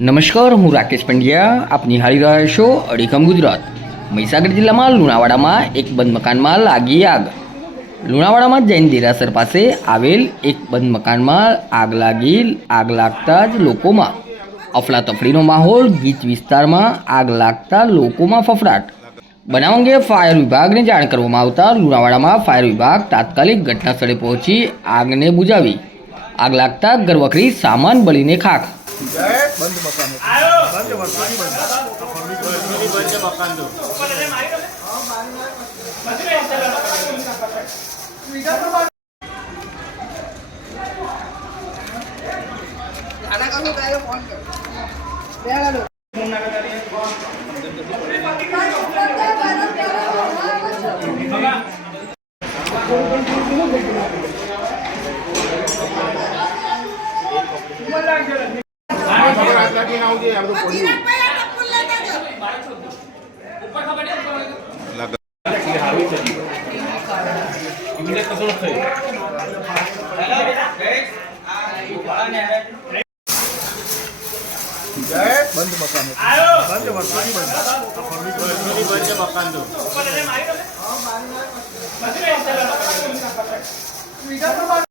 નમસ્કાર, હું રાકેશ પંડ્યા. આપ નિહાળી રહ્યા છો અડીખમ ગુજરાત. મહીસાગર જિલ્લામાં લુણાવાડામાં એક બંધ મકાનમાં લાગી આગ. લુણાવાડામાં જૈન દેરાસર પાસે આવેલ એક બંધ મકાનમાં આગ લાગતા જ લોકોમાં અફડાતફડીનો માહોલ. ગીચ વિસ્તારમાં આગ લાગતા લોકોમાં ફફડાટ. બનાવ અંગે ફાયર વિભાગને જાણ કરવામાં આવતા લુણાવાડામાં ફાયર વિભાગ તાત્કાલિક ઘટના સ્થળે પહોંચી આગને બુઝાવી. આગ લાગતા ઘરવખરી સામાન બળીને ખાખ. બંધ મકાન બંધ વર્ષોથી મકાન દો મકાન દો